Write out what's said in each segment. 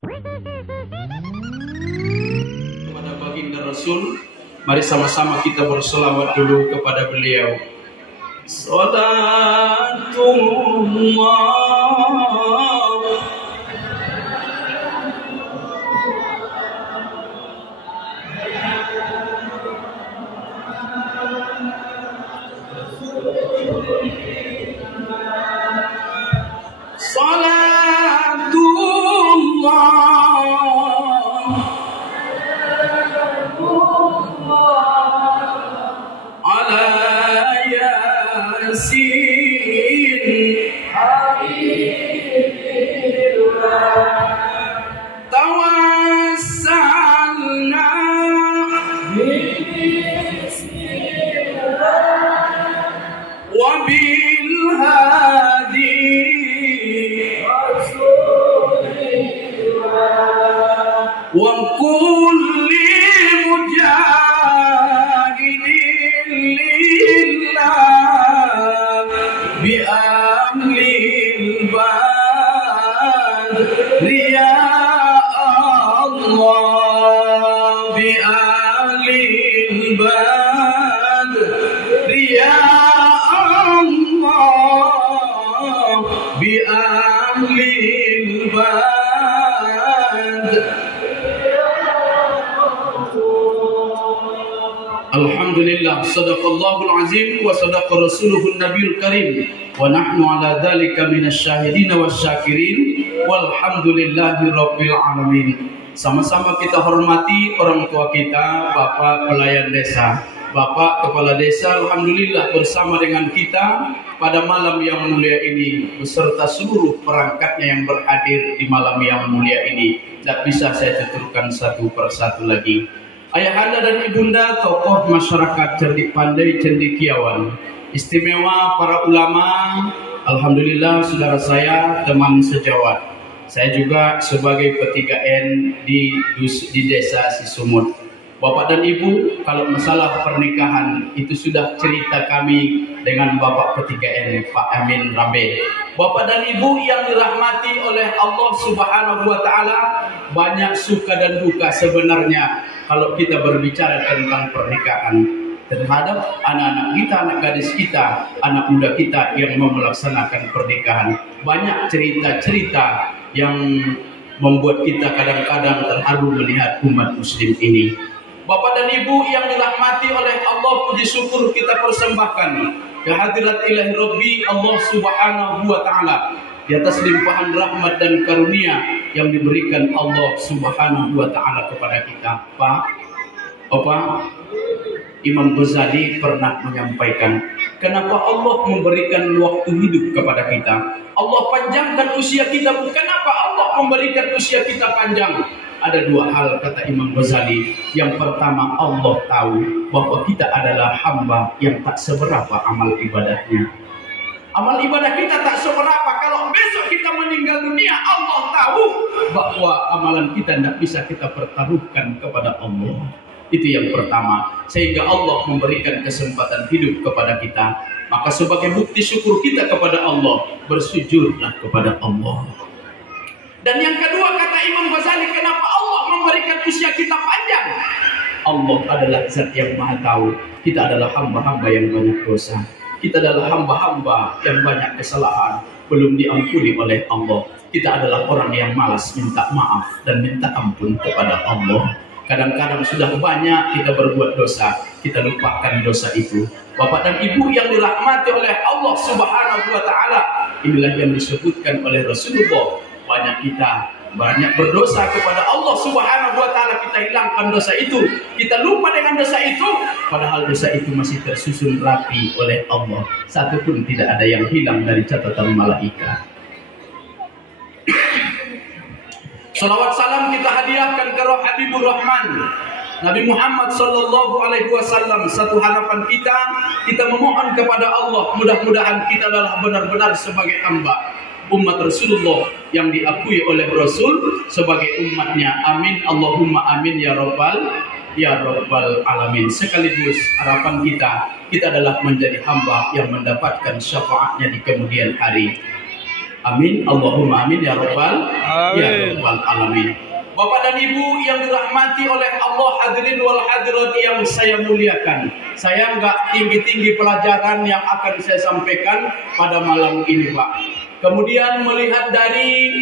Kepada baginda Rasul, mari sama-sama kita berselawat dulu kepada beliau. Salatullah ala yasin tawassalna wa bil hadi wa kulli mujahidin lillah bi amlil badri ya Allah bi amlil badri ya Allah bi amlil badri. Alhamdulillah, sadaqallahul azim wa sadaqa rasuluhun nabiyul karim wa nahnu ala dhalika minasyahidin wasyakirin walhamdulillahi rabbil alamin. Sama-sama kita hormati orang tua kita, Bapak pelayan desa, Bapak kepala desa, alhamdulillah bersama dengan kita pada malam yang mulia ini beserta seluruh perangkatnya yang berhadir di malam yang mulia ini. Tidak bisa saya tuturkan satu persatu lagi. Ayahanda dan ibunda, tokoh masyarakat cerdik pandai cendekiawan, istimewa para ulama, alhamdulillah saudara saya, teman sejawat. Saya juga sebagai P3N di desa Sisumut. Bapak dan Ibu, kalau masalah pernikahan itu sudah cerita kami dengan Bapak P3N Pak Amin Rambe. Bapak dan Ibu yang dirahmati oleh Allah Subhanahu wa taala, banyak suka dan duka sebenarnya kalau kita berbicara tentang pernikahan terhadap anak-anak kita, anak gadis kita, anak muda kita yang mau melaksanakan pernikahan. Banyak cerita-cerita yang membuat kita kadang-kadang terharu melihat umat muslim ini. Bapak dan Ibu yang dirahmati oleh Allah, puji syukur kita persembahkan kehadirat ilahi Rabbi Allah Subhanahu wa taala di atas limpahan rahmat dan karunia yang diberikan Allah Subhanahu wa taala kepada kita. Imam Ghazali pernah menyampaikan, kenapa Allah memberikan waktu hidup kepada kita? Allah panjangkan usia kita, kenapa Allah memberikan usia kita panjang? Ada dua hal, kata Imam Ghazali. Yang pertama, Allah tahu bahwa kita adalah hamba yang tak seberapa amal ibadahnya. Amal ibadah kita tak seberapa. Kalau besok kita meninggal dunia, Allah tahu bahwa amalan kita tidak bisa kita pertaruhkan kepada Allah. Itu yang pertama. Sehingga Allah memberikan kesempatan hidup kepada kita. Maka sebagai bukti syukur kita kepada Allah, bersujudlah kepada Allah. Dan yang kedua, kata Imam Ghazali, kenapa Allah memberikan usia kita panjang? Allah adalah zat yang maha tahu. Kita adalah hamba-hamba yang banyak dosa. Kita adalah hamba-hamba yang banyak kesalahan, belum diampuni oleh Allah. Kita adalah orang yang malas minta maaf dan minta ampun kepada Allah. Kadang-kadang sudah banyak kita berbuat dosa, kita lupakan dosa itu. Bapak dan Ibu yang dirahmati oleh Allah Subhanahu wa taala, inilah yang disebutkan oleh Rasulullah. Banyak berdosa kepada Allah Subhanahu wa taala, kita hilangkan dosa itu, kita lupa dengan dosa itu, padahal dosa itu masih tersusun rapi oleh Allah. Satu pun tidak ada yang hilang dari catatan malaikat. Salawat salam kita hadiahkan ke roh Habibur Rahman Nabi Muhammad sallallahu alaihi wasallam. Satu harapan kita memohon kepada Allah, mudah-mudahan kita adalah benar-benar sebagai hamba umat Rasulullah yang diakui oleh Rasul sebagai umatnya. Amin Allahumma amin ya rabbal alamin. Sekaligus harapan kita adalah menjadi hamba yang mendapatkan syafaatnya di kemudian hari. Amin, Allahumma amin ya rabbal alamin. Bapak dan Ibu yang dirahmati oleh Allah, hadirin wal hadirat yang saya muliakan. Saya nggak tinggi-tinggi pelajaran yang akan saya sampaikan pada malam ini, Pak. Kemudian melihat dari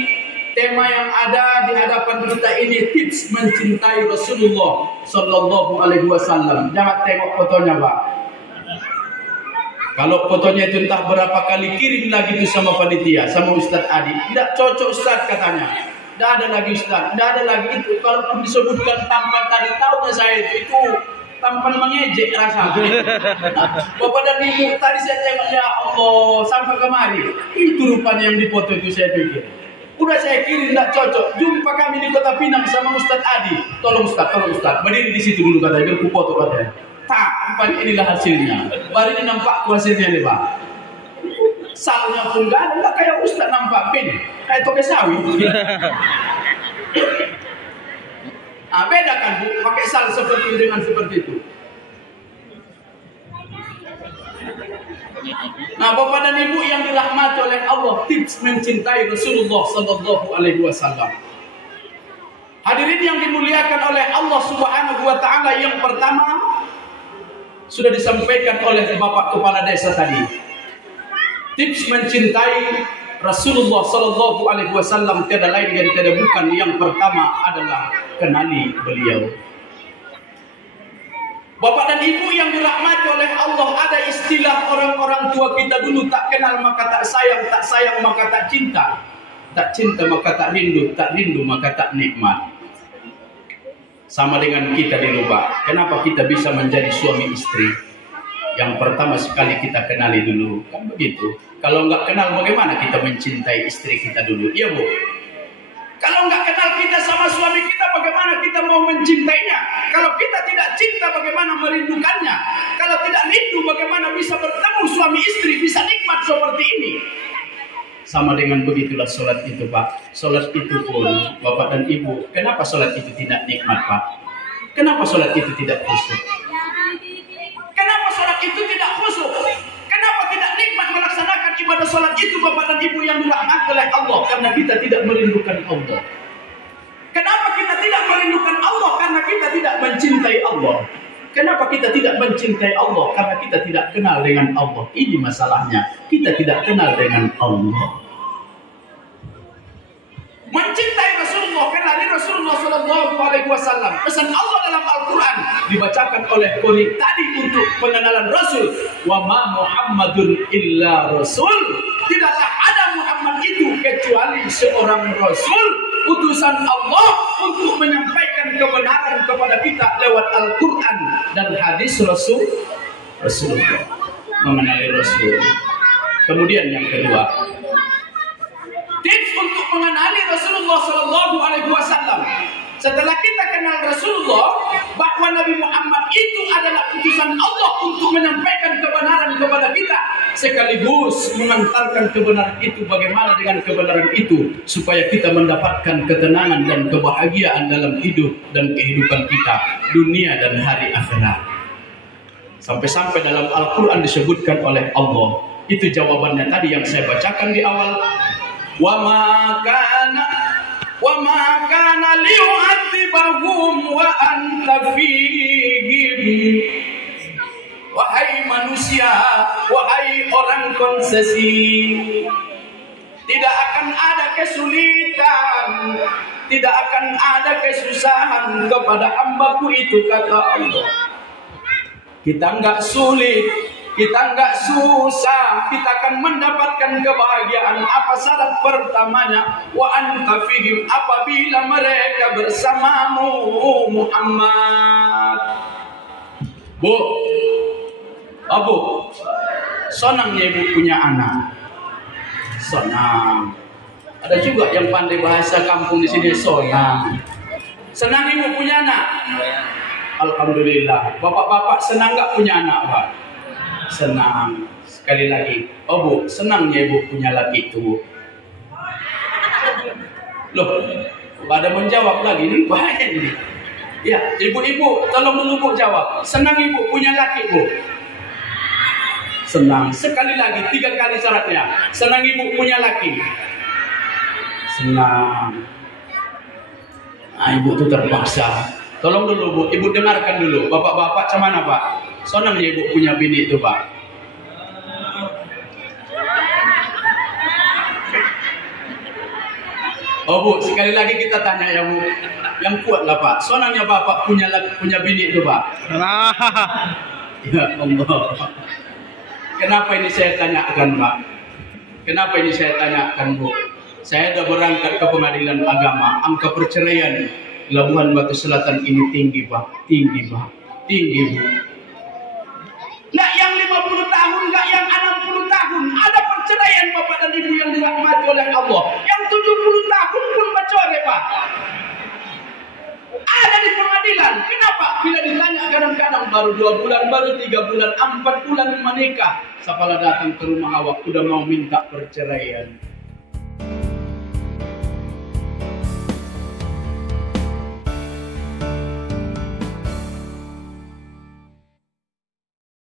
tema yang ada di hadapan kita ini, tips mencintai Rasulullah Sallallahu Alaihi Wasallam. Jangan tengok fotonya, Pak. Kalau fotonya itu entah berapa kali kirim lagi itu sama panitia, sama Ustadz Adi. Tidak cocok Ustadz katanya. Tidak ada lagi Ustadz, tidak ada lagi itu. Kalaupun disebutkan tampan tadi, tahunya saya itu tampan mengejek rasanya. Bapak dan Ibu, tadi saya tengok, ya Allah, sampai kemari. Itu rupanya yang dipoto itu saya pikir. Udah saya kirim, tidak cocok. Jumpa kami di Kota Pinang sama Ustadz Adi. Tolong Ustadz. Berdiri di situ dulu katanya, biar ku foto katanya. Tak, inilah hasilnya. Baru ini nampak hasilnya nih, Pak. Salnya pun gak ada, kayak Ustadz nampak pin. Kayak toke sawi. Beda kan, Bu? Pakai sal seperti dengan seperti itu. Nah, Bapak dan Ibu yang dirahmati oleh Allah, tips mencintai Rasulullah Sallallahu Alaihi Wasallam. Hadirin yang dimuliakan oleh Allah Subhanahu Wa Taala, yang pertama sudah disampaikan oleh Bapak Kepala Desa tadi. Tips mencintai Rasulullah Sallallahu Alaihi Wasallam tiada lain dan tiada bukan, yang pertama adalah kenali beliau. Bapak dan Ibu yang dirahmati oleh Allah, ada istilah orang-orang tua kita dulu, tak kenal maka tak sayang maka tak cinta maka tak rindu maka tak nikmat. Sama dengan kita dulu, Pak. Kenapa kita bisa menjadi suami istri? Yang pertama sekali kita kenali dulu, kan begitu. Kalau nggak kenal, bagaimana kita mencintai istri kita dulu? Iya, Bu. Kalau nggak kenal kita sama suami kita, bagaimana kita mau mencintainya? Kalau kita tidak cinta, bagaimana merindukannya? Kalau tidak rindu, bagaimana bisa bertemu suami istri, bisa nikmat seperti ini? Sama dengan begitulah sholat itu, Pak. Sholat itu pun, Bapak dan Ibu, kenapa sholat itu tidak nikmat, Pak? Kenapa sholat itu tidak khusyuk? Kenapa sholat itu tidak khusyuk? Kenapa tidak nikmat melaksanakan ibadah sholat itu, Bapak dan Ibu yang dirahmati oleh Allah? Karena kita tidak merindukan Allah. Kenapa kita tidak merindukan Allah? Karena kita tidak mencintai Allah. Kenapa kita tidak mencintai Allah? Karena kita tidak kenal dengan Allah. Ini masalahnya. Kita tidak kenal dengan Allah. Mencintai Rasulullah, kenali Rasulullah Sallallahu Alaihi Wasallam. Pesan Allah dalam Al-Quran dibacakan oleh Qori tadi untuk pengenalan Rasul. Wa ma Muhammadun illa Rasul. Tidaklah ada Muhammad itu kecuali seorang Rasul, utusan Allah untuk menyampaikan kebenaran kepada kita lewat Al-Quran dan hadis Rasulullah. Mengenali Rasul. Kemudian yang kedua, tips untuk mengenali Rasulullah Sallallahu Alaihi Wasallam. Setelah kita kenal Rasulullah, bahwa Nabi Muhammad itu adalah utusan Allah untuk menyampaikan kebenaran kepada kita, sekaligus mengantarkan kebenaran itu. Bagaimana dengan kebenaran itu? Supaya kita mendapatkan ketenangan dan kebahagiaan dalam hidup dan kehidupan kita, dunia dan hari akhirat. Sampai-sampai dalam Al-Quran disebutkan oleh Allah. Itu jawabannya tadi yang saya bacakan di awal. Wa ma kana liyu'adzibahum wa anta fihim. Wahai manusia, wahai orang konsesi, tidak akan ada kesulitan, tidak akan ada kesusahan kepada hambaku itu, kata Allah. Kita enggak sulit, kita enggak susah, kita akan mendapatkan kebahagiaan. Apa syarat pertamanya? Wa anta fihim, apabila mereka bersamamu Muhammad. Bu, Abu, senangnya ibu punya anak. Senang. Ada juga yang pandai bahasa kampung di sini, senang. Senang ibu punya anak. Alhamdulillah. Bapak-bapak senang nggak punya anak, Pak? Senang. Sekali lagi, oh Bu, senangnya Ibu punya laki itu, Bu. Loh, pada menjawab lagi, ini bahaya ini. Ya, ibu-ibu, tolong dulu Bu jawab. Senang Ibu punya laki, Bu? Senang. Sekali lagi, 3 kali syaratnya. Senang Ibu punya laki. Senang. Nah, ibu tuh terpaksa. Tolong dulu bu, ibu dengarkan dulu. Bapak-bapak macam mana pak? Senang ya ibu punya bini itu pak. Oh bu, sekali lagi kita tanya yang kuat lah pak. Senangnya bapak punya bini itu pak. Ya Allah. Kenapa ini saya tanyakan pak? Kenapa ini saya tanyakan bu? Saya sudah berangkat ke pengadilan agama. Angka perceraian Labuhan Batu Selatan ini tinggi pak, tinggi pak, tinggi bu. Nggak yang 50 tahun, nggak yang 60 tahun. Ada perceraian bapak dan ibu yang dirahmati oleh Allah. Yang 70 tahun pun bercerai pak. Ada di pengadilan. Kenapa? Bila ditanya kadang-kadang baru 2 bulan, baru 3 bulan, 4 bulan menikah. Sapala datang ke rumah awak, udah mau minta perceraian.